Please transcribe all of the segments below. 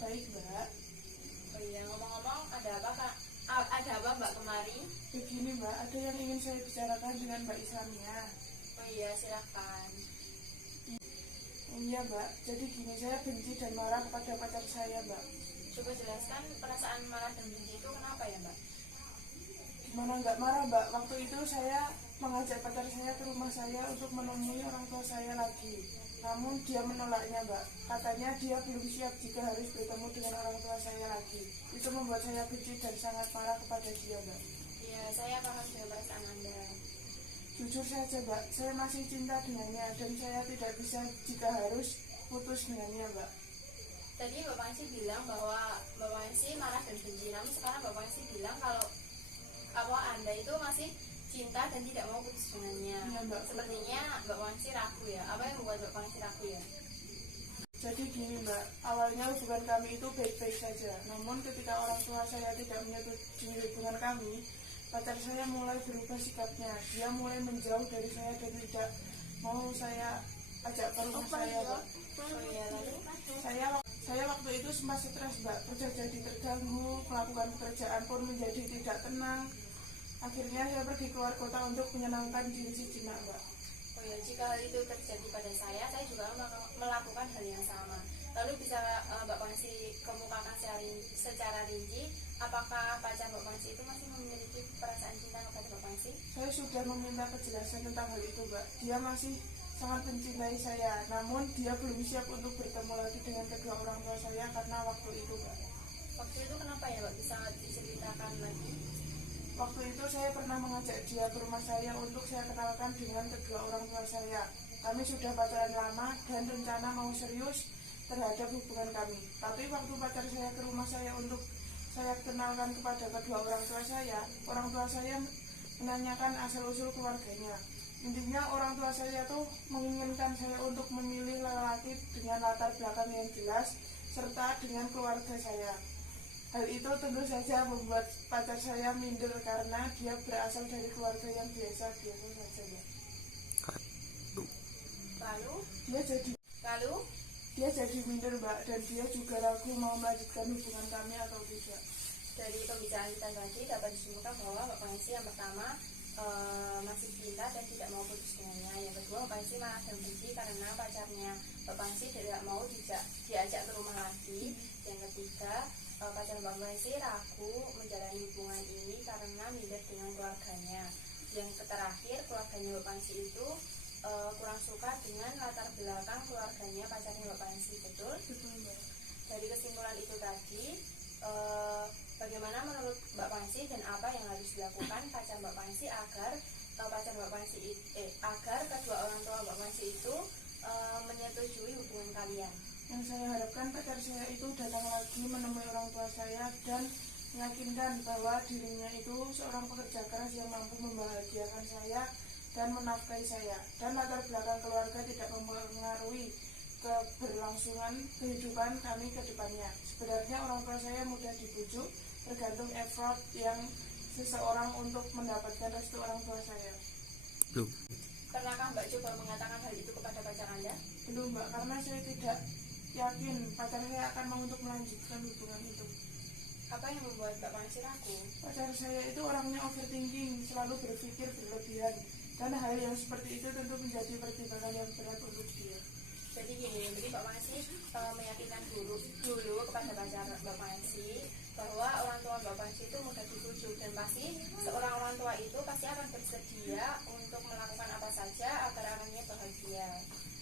baik Mbak. Oh iya, ngomong-ngomong ada apa Kak? Ada apa Mbak kemari? Begini Mbak, ada yang ingin saya bicarakan dengan Mbak Islamia. Oh iya, silakan. Iya Mbak, jadi gini, saya benci dan marah kepada pacar saya Mbak. Coba jelaskan perasaan marah dan benci itu kenapa ya Mbak? Gimana nggak marah Mbak, waktu itu saya mengajak pacar saya ke rumah saya untuk menemui orang tua saya lagi. Namun dia menolaknya Mbak, katanya dia belum siap jika harus bertemu dengan orang tua saya lagi. Itu membuat saya benci dan sangat marah kepada dia Mbak. Iya, saya paham dengan perasaan Anda. Jujur saja Mbak, saya masih cinta dengannya dan saya tidak bisa jika harus putus dengannya Mbak. Tadi Bapak Angsi bilang bahwa Bapak Angsi marah dan benci, namun sekarang Bapak Angsi bilang kalau Anda itu masih cinta dan tidak mau putus dengannya. Iya Mbak. Sepertinya Bapak Angsi ragu ya. Apa yang membuat Bapak Angsi ragu ya? Jadi gini Mbak, awalnya hubungan kami itu baik-baik saja. Namun ketika orang tua saya tidak menyetujui hubungan kami, pacar saya mulai berubah sikapnya. Dia mulai menjauh dari saya dan tidak mau saya ajak ke rumah saya Mbak. Oh iya, lalu? Saya waktu itu sempat stres Mbak, kerja jadi terganggu, melakukan pekerjaan pun menjadi tidak tenang. Akhirnya saya pergi keluar kota untuk menyenangkan diri sejenak Mbak. Oh ya, jika hal itu terjadi pada saya juga melakukan hal yang sama. Lalu bisa Bapak Angsi kemukakan secara rinci, apakah pacar Bapak Angsi itu masih memiliki perasaan cinta kepada Bapak Angsi? Saya sudah meminta kejelasan tentang hal itu Mbak. Dia masih sangat mencintai saya, namun dia belum siap untuk bertemu lagi dengan kedua orang tua saya karena waktu itu Mbak. Waktu itu kenapa ya Mbak, bisa diceritakan lagi? Waktu itu saya pernah mengajak dia ke rumah saya untuk saya kenalkan dengan kedua orang tua saya. Kami sudah pacaran lama dan rencana mau serius terhadap hubungan kami. Tapi waktu pacar saya ke rumah saya untuk saya kenalkan kepada kedua orang tua saya menanyakan asal-usul keluarganya. Intinya orang tua saya tuh menginginkan saya untuk memilih lelaki dengan latar belakang yang jelas serta dengan keluarga saya. Hal itu tentu saja membuat pacar saya minder karena dia berasal dari keluarga yang biasa-biasa saja ya. Lalu? Dia jadi minder Mbak, dan dia juga ragu mau melanjutkan hubungan kami atau tidak. Dari pembicaraan kita tadi dapat disimpulkan bahwa Bapak Angsi yang pertama masih cinta dan tidak mau putus dengannya. Yang kedua, Bapak Angsi marah dan benci karena pacarnya Bapak Angsi tidak mau diajak ke rumah lagi. Yang ketiga, pacar Bapak Angsi ragu menjalani hubungan ini karena minder dengan keluarganya. Yang terakhir, keluarganya Bapak Angsi itu kurang suka dengan latar belakang keluarganya pacarnya Bapak Angsi. Betul? Betul Mbak. Dari kesimpulan itu tadi, bagaimana menurut Bapak Angsi dan apa yang harus dilakukan pacar Bapak Angsi agar agar kedua orang tua Bapak Angsi itu menyetujui hubungan kalian? Yang saya harapkan pacar saya itu datang lagi menemui orang tua saya dan meyakinkan bahwa dirinya itu seorang pekerja keras yang mampu membahagiakan saya dan menafkahi saya, dan latar belakang keluarga tidak mempengaruhi keberlangsungan kehidupan kami ke depannya. Sebenarnya orang tua saya mudah dibujuk, tergantung effort yang seseorang untuk mendapatkan restu orang tua saya. Belum. Pernahkah Mbak coba mengatakan hal itu kepada pacar Anda? Belum Mbak, karena saya tidak yakin pacar saya akan mau untuk melanjutkan hubungan itu. Apa yang membuat Bapak Angsi ragu? Pacar saya itu orangnya overthinking, selalu berpikir berlebihan, dan hal yang seperti itu tentu menjadi pertimbangan yang berat untuk dia. Jadi gini, jadi Bapak Angsi meyakinkan dulu kepada pacar Bapak Angsi bahwa orang tua Bapak Angsi itu mudah dibujuk, dan pasti seorang orang tua itu pasti akan bersedia untuk melakukan apa saja agar anaknya bahagia.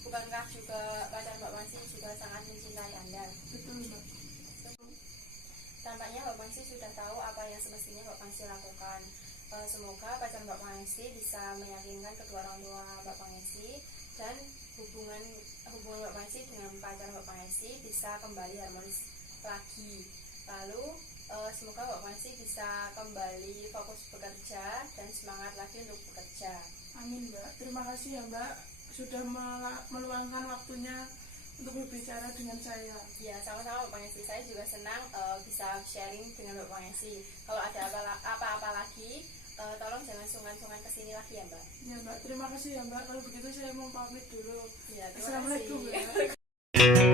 Bukankah juga pacar Bapak Angsi juga sangat mencintai Anda? Betul Mbak. Tampaknya Bapak Angsi sudah tahu apa yang semestinya Bapak Angsi lakukan. Semoga pacar Bapak Angsi bisa meyakinkan kedua orang tua Bapak Angsi dan hubungan Bapak Angsi dengan pacar Bapak Angsi bisa kembali harmonis lagi. Lalu semoga Bapak Angsi bisa kembali fokus bekerja dan semangat lagi untuk bekerja. Amin Mbak. Terima kasih ya Mbak sudah meluangkan waktunya untuk berbicara dengan saya. Ya, sama-sama Bapak Angsi. Saya juga senang bisa sharing dengan Bapak Angsi. Kalau ada apa-apa lagi, tolong jangan sungkan-sungkan kesini lagi ya Mbak. Ya Mbak, terima kasih ya Mbak. Kalau begitu saya mau pamit dulu. Ya, terima Assalamualaikum kasih. Mbak.